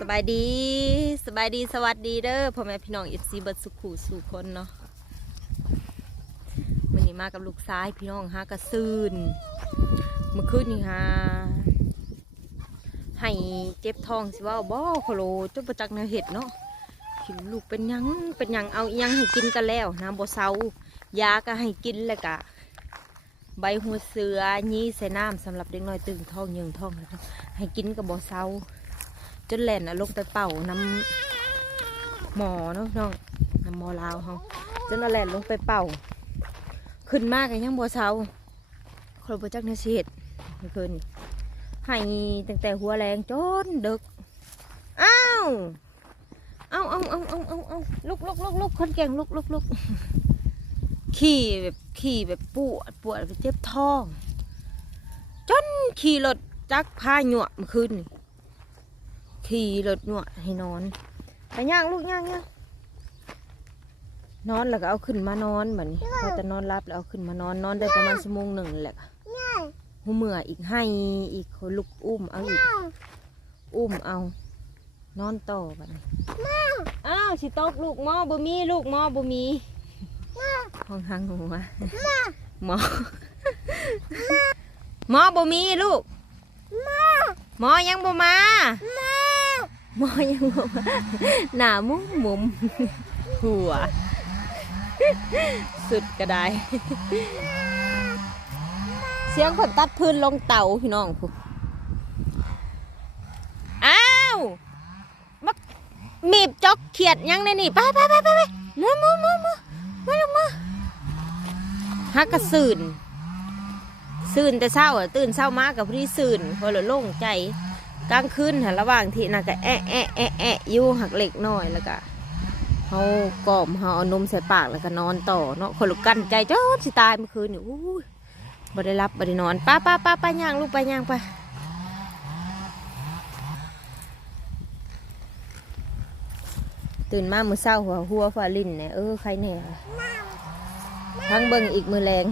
สบายดีสบายดีสวัสดีเด้อพ่อแม่พี่น้องเอฟซีเบิร์ดสุขูสู่คนเนาะวันนี้มากับลูกซ้ายพี่น้องฮะกระซืนเมื่อคืนนี่ฮะให้เจ็บท้องสิว่าบ่โคโลจนประจักษ์เนื้อเห็ดเนาะคิดลูกเป็นยังเป็นยังเอายังให้กินกันแล้วน้ำบ่เซายาก็ให้กินแล้วก็ใบหัวเสือยี่ใส่น้ำสำหรับเด็กน้อยตึงท้องยิงท้องให้กินกับบ่เซา จนแหลนอะลงไปเป่าน้ำหมอเนาะน้องน้ำหมอลาวเขาจนแหลนลงไปเป่า ขึ้นมากกันยังบัวเช้าครบจักในเสียดเมื่อคืนให้ตั้งแต่หัวแรงจนดึกอ้าวเอาเอาเอาเอาเอาเอาลุกลุกลุกลุกคนเก่งลุกลุกลุกขี่แบบขี่แบบปวดปวดแบบเจ็บท้อง จนขี่รถจักรพาหยวมื่อคืน นี่ขี่รถหนวดให้นอนไปย่างลูกย่างย่างนอนแล้วก็เอาขึ้นมานอนแบบนี้พอจะนอนรับแล้วเอาขึ้นมานอนนอนได้ประมาณชั่วโมงหนึ่งแหละหูเมื่ออีกให้อีกคนลุกอุ้มเอาอีก อุ้มเอา นอนต่อแบบนี้อ้าวสิตกลูกหมอบ่มีลูกหมอบ่มีห้องหางหัวหมอหมอบ่มีลูกหมอยังบ่มาห มอยังบอกว่าหนามุมมุมหัว สุดก็ได้ เสียงคนตัดพื้นลงเตาพี่น้องพูอ้าวมักมีบจกเขียดยังในนี่ไปไปไปไปไปมือมือมือมือมือมือฮักกระสื่นสื่นแต่เศร้าตื่นเศร้ามากกับพี่สื่นพอเราโล่งใจ กลางคืนหันระหว่างที่น่ะก็แอะแอะแอะแอะอยู่หักเหล็กหน่อยแล้วก็เขากล่อมเขาเอานมใส่ปากแล้วก็นอนต่อเนาะคนลุกกันใจจ้าสิตายเมื่อคืนนี่อู้ยบ่ได้รับบ่ได้นอนป้าป้าป้าป้าย่างลูกไปย่างไปตื่นมามือเศร้าหัวหัวฟ้าลินเนี่ยเออใครเนี่ยทั้งเบิ่งอีกมือแรง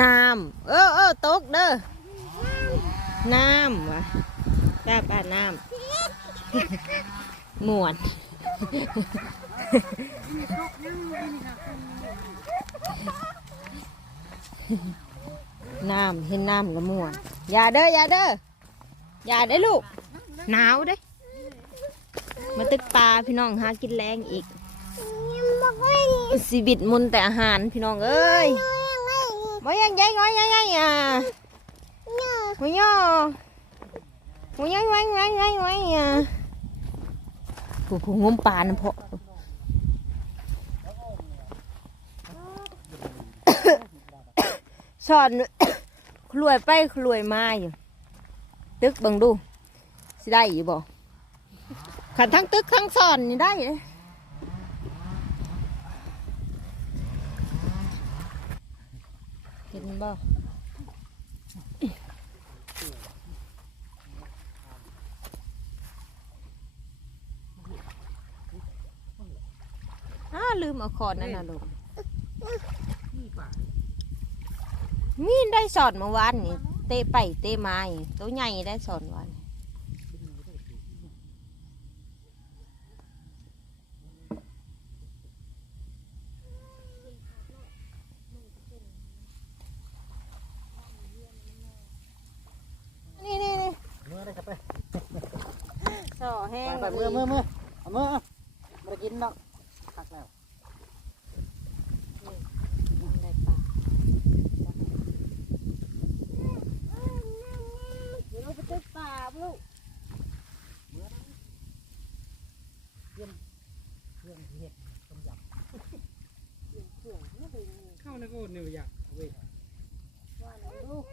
น้ำเออเออตกเด้อน้ำวะ แป้ป้าน้ำหมวดน้ำเห็นน้ำละม่วนอย่าเด้ออย่าเด้ออย่าได้อลูกหนาวเด้มาตึกปลาพี่น้องหากินแรงอีกสีบิดมุนแต่อาหารพี่น้องเอ้ยบ่ยังยังยังยังยังอะหัวย่อ หัวย่อไว้ไว้ไว้ไว้อะผู้ผู้งมปลานะพ่อสอนขลวยไปขลวยมาอยู่ ตึกบังดู สิได้อยู่บ่ขันทั้งตึกทั้งสอนนี่ได้เลยเห็นบ่ ลืมเอาคอนนั่นน่ะลูกมีนได้สอนเมื่อวานนี่เตะไปเตะมาอีกตัวใหญ่ได้สอนวันนี่นี่นี่เมื่อได้ครับไปสอแห้งไปเมื่อเมื่อเมื่อเอาเมื่อเอามากินเนาะพักแล้ว ได้ปลาเดี๋ยวเราามลูกป่อนั้นเครื่องเห็ดต้มยำเข้าในก็เหนียอยากเว้ย ลูก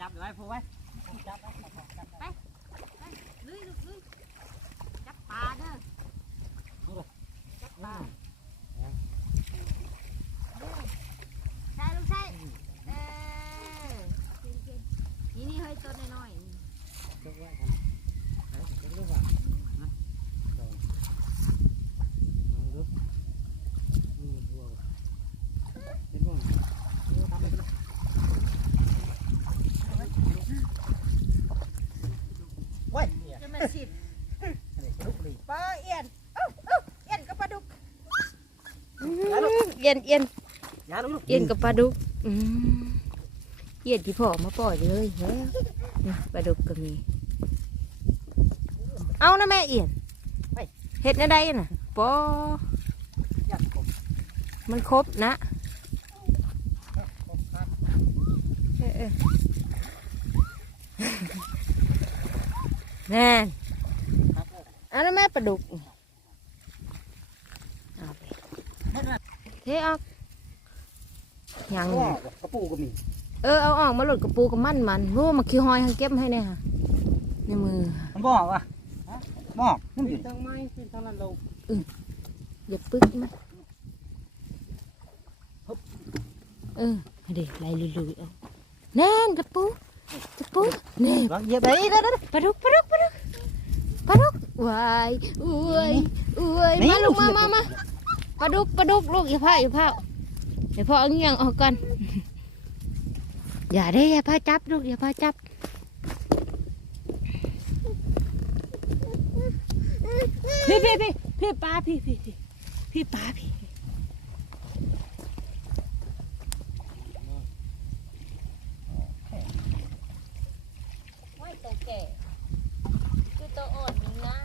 จับไว้พูไว้จับไว้จับไว้ ลุยลุกลุยจับปลาเด้อจับปลาใช่ลูกใช่เออนี่นี่เฮ้ยตัวน้อยๆนี่ จับไว้กันไหนจับลูกอะนะสองเอาดูนี่บัวเห็นบ่เอาทำไปเลยไว้เนี่ยจะมาสิบนี่ลุกดิปลาเอียนเอ้าเอ้าเอียนกับปลาดุกอย่าลูกเอียนเอียนอย่าลูกเอียนกับปลาดุกอืมเอียนที่พ่อมาปล่อยเลยเฮ้ยนี่ปลาดุกก็มี เอานะแม่เอียนเห็ดอะไรน่ะปออย่าผมมันครบนะ ผมครับ เออเออแน่นครับเอาแล้วแม่ปลาดุกเอาไปให้ด้วยเทออกยังก็กระปูก็มี เออเอาออกมาหลดกระปูกับมันมันโอ้มาคิวหอยให้เก็บให้เนี่ยค่ะในมือมันบอกว่ะบอกมันอยู่ทางไม้ขึ้นทางนั้นลงอย่าปึ๊กนะเออเด็กไล่ลุยๆเอาแน่นกระปู กระปูแน่วางเหยียบไปเด้อเด้อปลาดุกปลาดุกปลาดุกปลาดุกวายอุ้ยอุ้ยมาลูกมามามาปลาดุกปลาดุกลูกอย่าพาอย่าพาเดี๋ยวพ่อเอาเงี้ยงออกก่อนอย่าได้อย่าพาจับลูกอย่าพาจับพี่พี่พี่พี่ปลาพี่พี่พี่พี่ปลาพี่ไม่ตัวแก่คือตัวอ่อนยิงนะ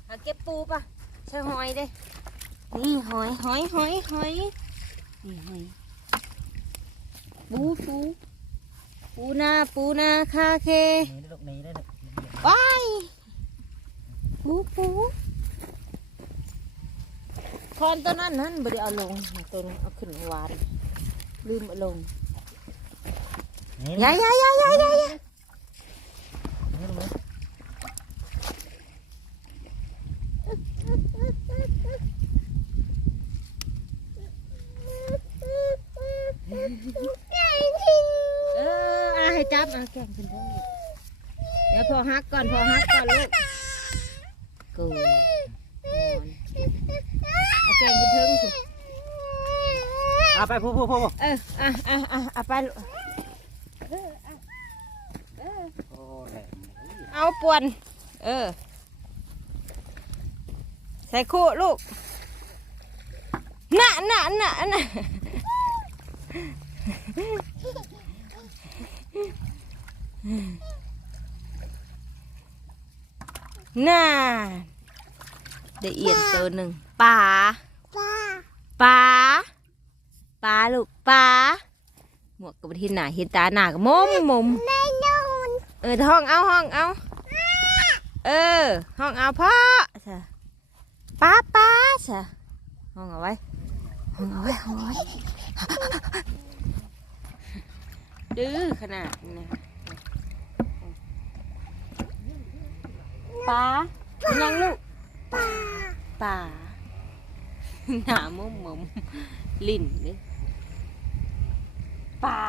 หาเก็บปูปะใช่หอยเด้นี่หอยหอยหอยหอยนี่หอยปูปูปูนาปูนาคาเคนี่ลูกนี้ได้ไปปูปูคอนตัวนั้นนั่นบ่ได้เอาลงตัวนั้นเอาขึ้นวานลืมเอาลงนี่ยายยายยายยายยาย นี่ลูก เอออาให้จับ เอาแก่งขึ้นเท่านี้เดี๋ยวพอฮักก่อนพอฮักก่อนลูกกูนอนเอาแก่งขึ้นเทิงสิเอาไปพูพูพูเอออะอะอะเอาไปลูกโอ้แหลมเอาปวน เออ ใส่คู่ลูกน่ะน่ะน่ะน่ะ น่าได้เอียนตัวหนึ่งปลาปลาปลาลูกปลาหมวกกับที่หนาเห็นตาหนากับมมมมเออห้องเอาห้องเอาเออ ห้องเอาพ่อใช่ป้าป้าใช่ห้องเอาไว้ห้องเอาไว้ห้องเอาไว้ดื้อขนาดนี้นะ ป้าเป็นยังลูกป้าป้าหน้ามุมมุมลิ้นเลยป้า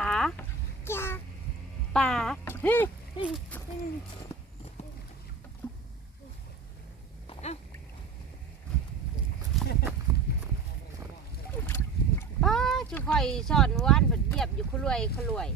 ป้าเฮ้ยป้าจุคอยสอนว่านผดเหยียบอยู่ขลวยขลวย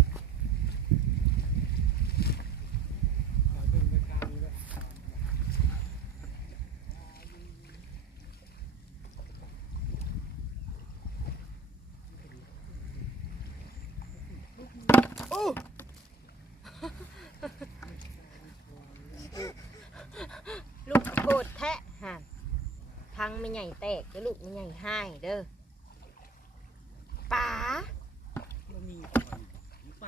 ลูกโกรธแทะห่านพังไม่ใหญ่ แตกเด้อลูกไม่ใหญ่ให้เด้อป๋ามันมีไฟ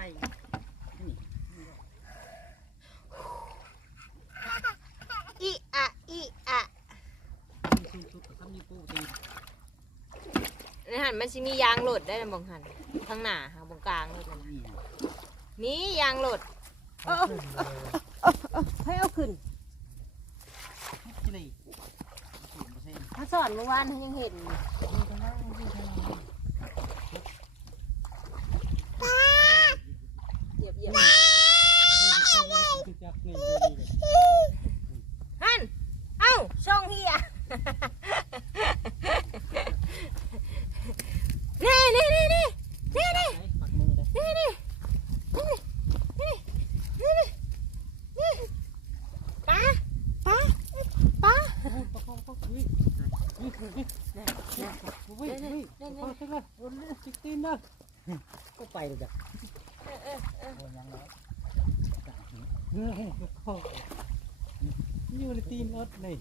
อีอะอีอะมีชุดชุดกับมีปูตีในหันมันสิมียางโหลดได้นะบางหันข้างหน้าค่ะบางกลางโหลดนั่นน่ะนี่มียางหลด เอาขึ้นเลย ให้เอาขึ้น ที่นี่ศูนย์เปอร์เซ็นต์ ถ้า สอนเมื่อวานยังเห็น นี่ก็นั่งนี่ก็นั่ง เหยียบเหยียบ คือจักนี่นี่เลย ฮันเอ้าช่องเฮีย นี่นี่นี่นี่นี่นี่ ปักมือเลย นี่นี่นี่นี่นี่นี่ป้าป้าป้า ปักปักปักนี่นี่นี่ วิ่งวิ่งเอาใช่ไหมโอ้ยจิกตีนเด้อก็ไปเลยจ้ะโอ้ยยังแล้วเฮ้ยเข้าอยู่ในตีนรถเลย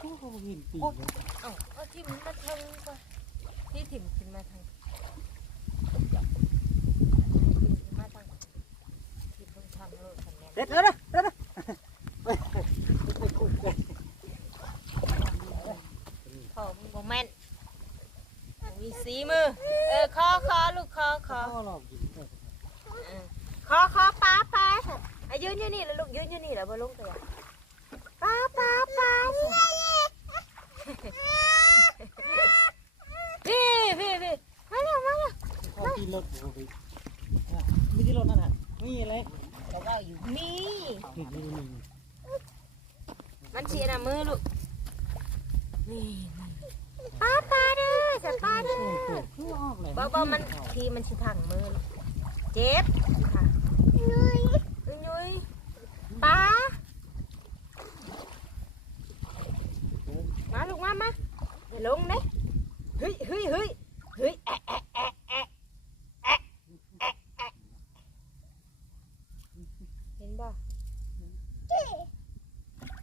โอ้โหเห็นตีนเลยเอ้าเอาทิมมาทางก่อนที่ถิ่มขึ้นมาทางมาทางทิมลงทางโลดคะแนนเด็ดแล้วนะเด็ดนะไปไปคุยกัน ขอมึงโมเมนต์มี สีมือ เออคอคอลูกคอคอเออคอคอป้าป้าอะยืนอยู่นี่แล้วลูกยืนอยู่นี่แล้วบ่ลงตัวป้าป้าป้าพี่พี่พี่มาแล้วมาแล้วเขากินรถโอ้โหไม่ใช่รถนั่นน่ะมีอะไรเราว่าอยู่นี่นี่นี่นี่มันชี้นะมือลูกนี่ป้าป้าเด้อจะป้าเด้อ คือออกเลย บ่บ่มันทีมันชิถังมือเจ็บค่ะยุยยุยป้ามาลูกมามาอย่าลงเด้เฮ้ยเฮ้ยเฮ้ยเฮ้ยแอะแอะแอะแอะแอะแอะแอะเห็นบ่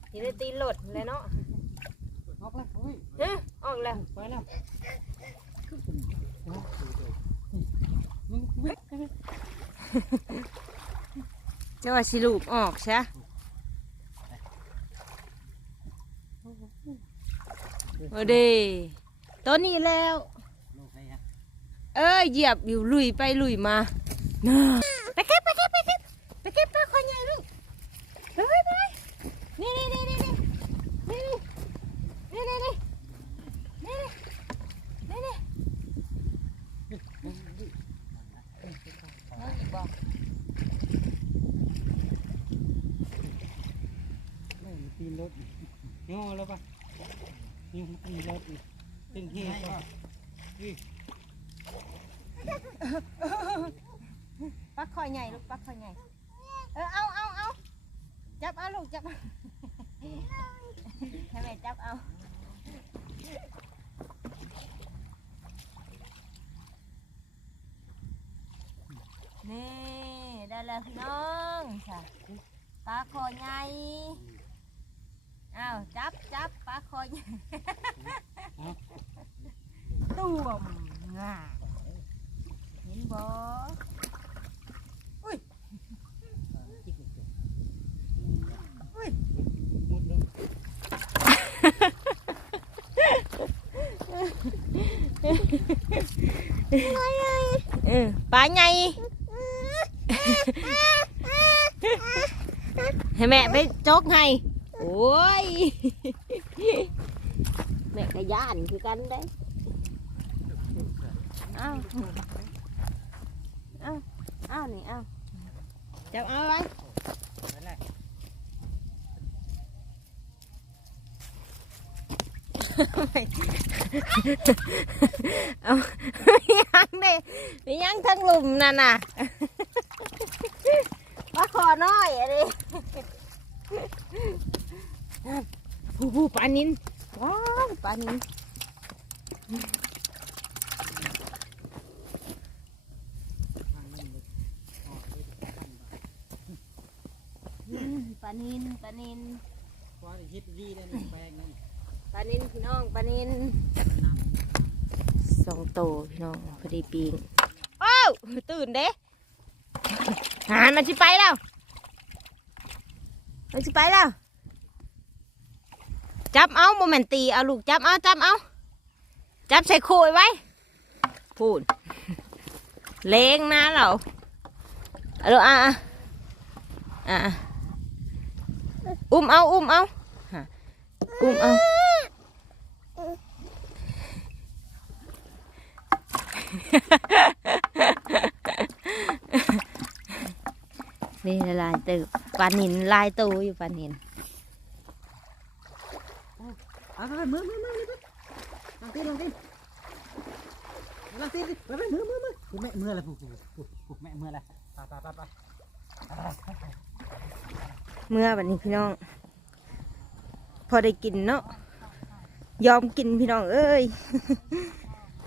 เห็นได้ตีนโหลดเลยเนาะ ออกเลยโอ้ย เฮ้ยออกแล้ว ไปแล้วมึงวิ่ง เจ้าว่าสิลูกออกใช่โอเดตัวนี้แล้วลงไปฮะเอ้ยเหยียบอยู่ลุยไปลุยมาน่า งอแล้วปะนี่ตีนรถเป็นเฮียป่ปลาคอยใหญ่ลูกปลาคอยใหญ่เออเอาเอาเอาจับเอาลูกจับเอาให้แม่จับเอานี่ได้แล้วพี่น้องค่ะปลาคอใหญ่ อ้าวจับจับปลาคอยตูมงาเห็นบ่อุ้ยอุ้ย ừ, bà nhây mẹ phải chốt ngay โอ้ย แม่ก็ย่านคือกันได้อ้าวอ้าวอ้าวนี่อ้าวจับเอาไว้เอายังได้ยังทั้งหลุมนั่นน่ะมาขอน้อยอะไร ผู้ผู้ปลานินว้าวปลานินทางนั้นเลยออกเลยตั้งมาอืมปลานินปลานินว่าฮิตดีได้หนึ่งแปลงนั่นปลานินพี่น้องปลานินสองโตวพี่น้องพอดีปีงโอ้าวตื่นเด้หานมันชิไปแล้วมันชิไปแล้ว จับเอาโมเมนตีเอาลูกจับเอาจับเอาจับใส่โคยไว้ พูดเลงนะเราเอาลูกอะอะอะอุ้มเอาอุ้มเอาฮะอุ้มเอานี่ละลายตืบปลานินลายตูอยู่ปลานิน เอา ไปมือมือมือมือลองตีลองตีลองตีดิไปไปมือมือมือกูแม่มืออะไรกูกูกูแม่มืออะไรไปไปไปไปเมื่อวันนี้พี่น้อง พอได้กินเนาะยอมกินพี่น้องเอ้ย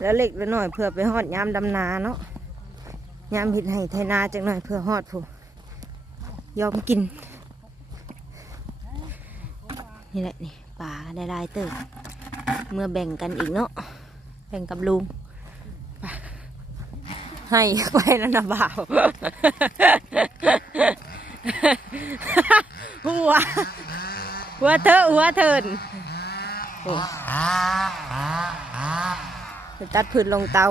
แล้วเล็กแล้วหน่อยเพื่อไปหอดยามดำนาเนาะยามห็ดให้ไทนาจังหน่อยเพื่อหอดผู้ยอมกินนี่แหละนี่ ป่าได้ลายเติบเมื่อแบ่งกันอีกเนาะแบ่งกับลุงไปให้ไปแล้วนะบ่าวหัวหัวเธอหัวเถินตัดพื้นลงเตา